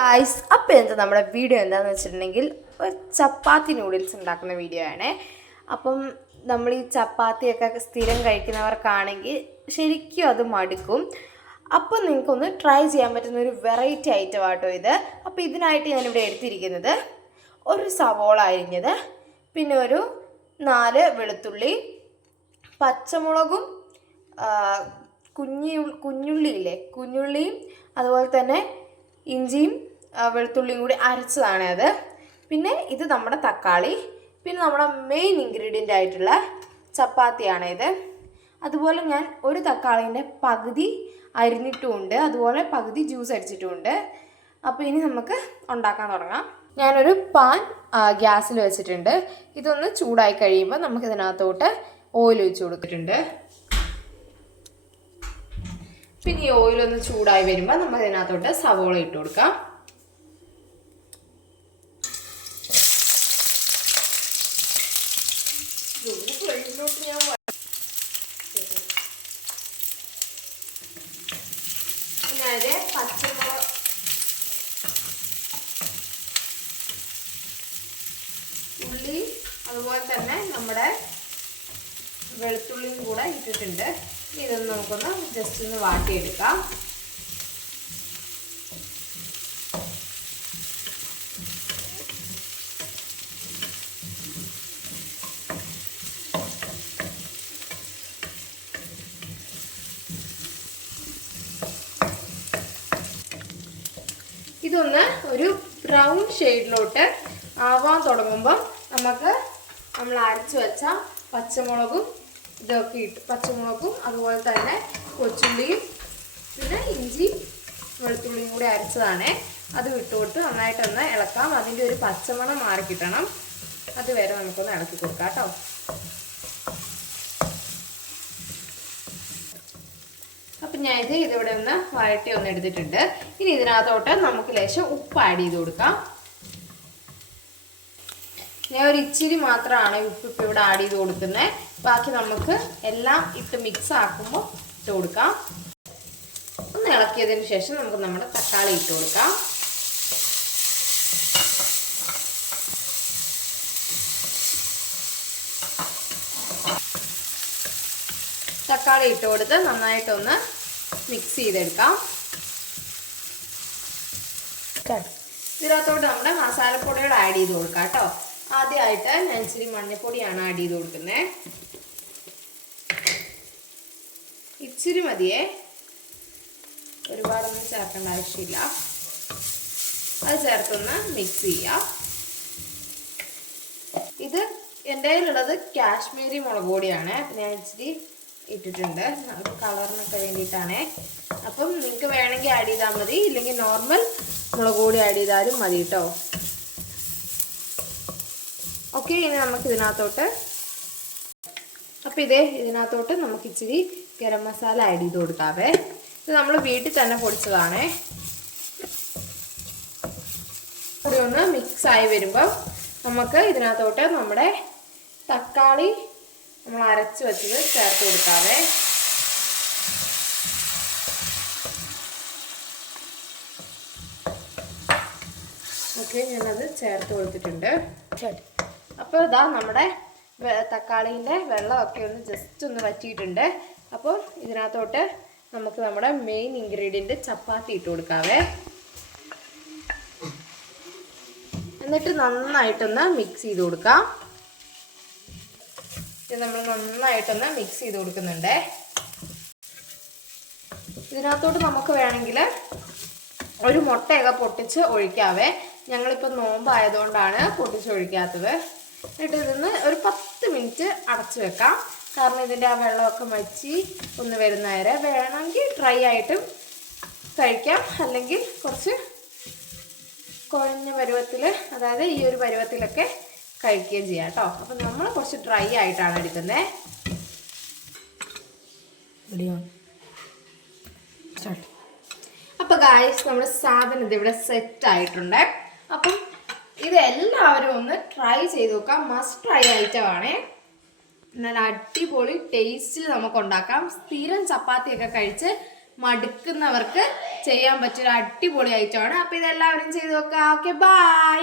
Ice അപ്പം എന്താ നമ്മുടെ വീഡിയോ എന്താണെന്ന് വെച്ചിട്ടുണ്ടെങ്കിൽ ഒരു ചപ്പാത്തി നൂഡിൽസ് ഉണ്ടാക്കുന്ന വീഡിയോ ആണ്. അപ്പം നമ്മൾ ഈ ചപ്പാത്തിയൊക്കെ സ്ഥിരം കഴിക്കുന്നവർക്കാണെങ്കിൽ ശരിക്കും അത് മടുക്കും. അപ്പം നിങ്ങൾക്കൊന്ന് ട്രൈ ചെയ്യാൻ പറ്റുന്ന ഒരു വെറൈറ്റി ഐറ്റം ആട്ടോ ഇത്. അപ്പോൾ ഇതിനായിട്ട് ഞാനിവിടെ എടുത്തിരിക്കുന്നത് ഒരു സവോള അരിഞ്ഞത് പിന്നെ ഒരു നാല് വെളുത്തുള്ളി പച്ചമുളകും കുഞ്ഞി കുഞ്ഞുള്ളിയില്ലേ കുഞ്ഞുള്ളിയും അതുപോലെ തന്നെ ഇഞ്ചിയും വെളുത്തുള്ളിയും കൂടി അരച്ചതാണ് അത്. പിന്നെ ഇത് നമ്മുടെ തക്കാളി. പിന്നെ നമ്മുടെ മെയിൻ ഇൻഗ്രീഡിയന്റ് ആയിട്ടുള്ള ചപ്പാത്തിയാണ് ഇത്. അതുപോലെ ഞാൻ ഒരു തക്കാളീന്റെ പകുതി അരിഞ്ഞിട്ടുമുണ്ട്. അതുപോലെ പകുതി ജ്യൂസ് അടിച്ചിട്ടുമുണ്ട് അപ്പോൾ ഇനി നമുക്ക് ഉണ്ടാക്കാൻ തുടങ്ങാം. ഞാനൊരു പാൻ ഗ്യാസിൽ വെച്ചിട്ടുണ്ട്. ഇതൊന്ന് ചൂടായി കഴിയുമ്പോൾ നമുക്കിതിനകത്തോട്ട് ഓയിൽ ഒഴിച്ച് കൊടുത്തിട്ടുണ്ട്. പിന്നെ ഈ ഓയിൽ ഒന്ന് ചൂടായി വരുമ്പോൾ നമ്മൾ ഇതിനകത്തോട്ട് സവോള ഇട്ട് കൊടുക്കാം. പച്ചമുളക് ഉള്ളി അതുപോലെ തന്നെ നമ്മുടെ വെളുത്തുള്ളിയും കൂടെ ഇട്ടിട്ടുണ്ട്. ഇതൊന്ന് നമുക്കൊന്ന് ജസ്റ്റ് ഒന്ന് വാട്ടിയെടുക്കാം. ഇതൊന്ന് ഒരു ബ്രൗൺ ഷെയ്ഡിലോട്ട് ആവാൻ തുടങ്ങുമ്പം നമുക്ക് നമ്മൾ അരച്ച് വെച്ച പച്ചമുളകും ഇതൊക്കെ ഇട്ട് പച്ചമുളകും അതുപോലെ തന്നെ കൊച്ചുള്ളിയും പിന്നെ ഇഞ്ചി വെളുത്തുള്ളിയും കൂടി അരച്ചതാണേ. അത് വിട്ടുകൊടുത്ത് നന്നായിട്ടൊന്ന് ഇളക്കാം. അതിന്റെ ഒരു പച്ചമണം മാറി കിട്ടണം. അതുവരെ നമുക്കൊന്ന് ഇളക്കി കൊടുക്കാം കേട്ടോ. അപ്പം ഞാൻ ഇത് ഇതിവിടെ ഒന്ന് വഴട്ടി ഒന്ന് എടുത്തിട്ടുണ്ട്. ഇനി ഇതിനകത്തോട്ട് നമുക്ക് ലേശം ഉപ്പ് ആഡ് ചെയ്ത് കൊടുക്കാം. ഞാൻ ഒരു ഇച്ചിരി മാത്രമാണ് ഉപ്പ് ഇപ്പം ഇവിടെ ആഡ് ചെയ്ത് കൊടുക്കുന്നത്. ബാക്കി നമുക്ക് എല്ലാം ഇട്ട് മിക്സ് ആക്കുമ്പോൾ ഇട്ട് കൊടുക്കാം. ഒന്ന് ഇളക്കിയതിന് ശേഷം നമുക്ക് നമ്മുടെ തക്കാളി ഇട്ട് കൊടുക്കാം. തക്കാളി ഇട്ട് കൊടുത്ത് നന്നായിട്ടൊന്ന് മിക്സ് ചെയ്തെടുക്കാം. ഇതിനകത്തോട്ട് നമ്മുടെ മസാലപ്പൊടികൾ ആഡ് ചെയ്ത് കൊടുക്കാം കേട്ടോ. ആദ്യമായിട്ട് ഞാൻ ഇച്ചിരി മഞ്ഞൾപ്പൊടിയാണ് ആഡ് ചെയ്ത് കൊടുക്കുന്നത് ഇച്ചിരി മതിയേ. ഒരുപാടൊന്നും ചേർക്കേണ്ട ആവശ്യമില്ല. അത് ചേർത്തൊന്ന് മിക്സ് ചെയ്യാം. ഇത് എന്റെ കയ്യിലുള്ളത് കാശ്മീരി മുളക് പൊടിയാണ്. ഞാൻ ഇച്ചിരി ഇട്ടിട്ടുണ്ട്. കളറിനൊക്കെ വേണ്ടിയിട്ടാണേ. അപ്പം നിങ്ങൾക്ക് വേണമെങ്കിൽ ആഡ് ചെയ്താൽ മതി. ഇല്ലെങ്കിൽ നോർമൽ മുളക് പൊടി ആഡ് ചെയ്താലും മതി കേട്ടോ. ഓക്കെ ഇനി നമുക്ക് ഇതിനകത്തോട്ട് അപ്പം ഇതേ ഇതിനകത്തോട്ട് നമുക്ക് ഇച്ചിരി ഗരം മസാല ആഡ് ചെയ്ത് കൊടുക്കാവേ. ഇത് നമ്മൾ വീട്ടിൽ തന്നെ പൊടിച്ചതാണേ. കൂടി ഒന്ന് മിക്സ് ആയി വരുമ്പോൾ നമുക്ക് ഇതിനകത്തോട്ട് നമ്മുടെ തക്കാളി നമ്മൾ അരച്ച് വെച്ചത് ചേർത്ത് കൊടുക്കാവേ. ഓക്കെ ഞാനത് ചേർത്ത് കൊടുത്തിട്ടുണ്ട്. അപ്പോൾ ഇതാ നമ്മുടെ തക്കാളിന്റെ വെള്ളമൊക്കെ ഒന്ന് ജസ്റ്റ് ഒന്ന് വറ്റിയിട്ടുണ്ട്. അപ്പോൾ ഇതിനകത്തോട്ട് നമുക്ക് നമ്മുടെ മെയിൻ ഇൻഗ്രീഡിയന്റ് ചപ്പാത്തി ഇട്ട് കൊടുക്കാവേ. എന്നിട്ട് നന്നായിട്ടൊന്ന് മിക്സ് ചെയ്ത് കൊടുക്കാം. ഇത് നമ്മൾ നന്നായിട്ടൊന്ന് മിക്സ് ചെയ്ത് കൊടുക്കുന്നുണ്ട്. ഇതിനകത്തോട്ട് നമുക്ക് വേണമെങ്കിൽ ഒരു മുട്ടയൊക്കെ പൊട്ടിച്ച് ഒഴിക്കാവേ. ഞങ്ങളിപ്പോൾ നോമ്പായതുകൊണ്ടാണ് പൊട്ടിച്ച് ഒഴിക്കാത്തത്. എന്നിട്ട് ഇതൊന്ന് ഒരു പത്ത് മിനിറ്റ് അടച്ചു വെക്കാം. കാരണം ഇതിന്റെ ആ വെള്ളമൊക്കെ മച്ചി ഒന്ന് വരുന്ന വരെ വേണമെങ്കിൽ ഡ്രൈ ആയിട്ടും കഴിക്കാം. അല്ലെങ്കിൽ കുറച്ച് കുഴഞ്ഞ പരുവത്തിൽ അതായത് ഈ ഒരു പരുവത്തിലൊക്കെ കഴിക്കുകയും ചെയ്യാം കേട്ടോ. അപ്പം നമ്മൾ കുറച്ച് ഡ്രൈ ആയിട്ടാണ് എടുക്കുന്നത് അപ്പോൾ ഗായ്സ് നമ്മുടെ സാധനം ഇത് ഇവിടെ സെറ്റ് ആയിട്ടുണ്ട്. അപ്പം ഇത് എല്ലാവരും ഒന്ന് ട്രൈ ചെയ്ത് നോക്കാം. മസ്റ്റ് ട്രൈ ഐറ്റം ആണേ. നല്ല അടിപൊളി ടേസ്റ്റിൽ നമുക്ക് ഉണ്ടാക്കാം. സ്ഥിരം ചപ്പാത്തിയൊക്കെ കഴിച്ച് മടുക്കുന്നവർക്ക് ചെയ്യാൻ പറ്റിയൊരു അടിപൊളി ഐറ്റമാണ് അപ്പോൾ ഇതെല്ലാവരും ചെയ്ത് നോക്കാം ഓക്കെ ബൈ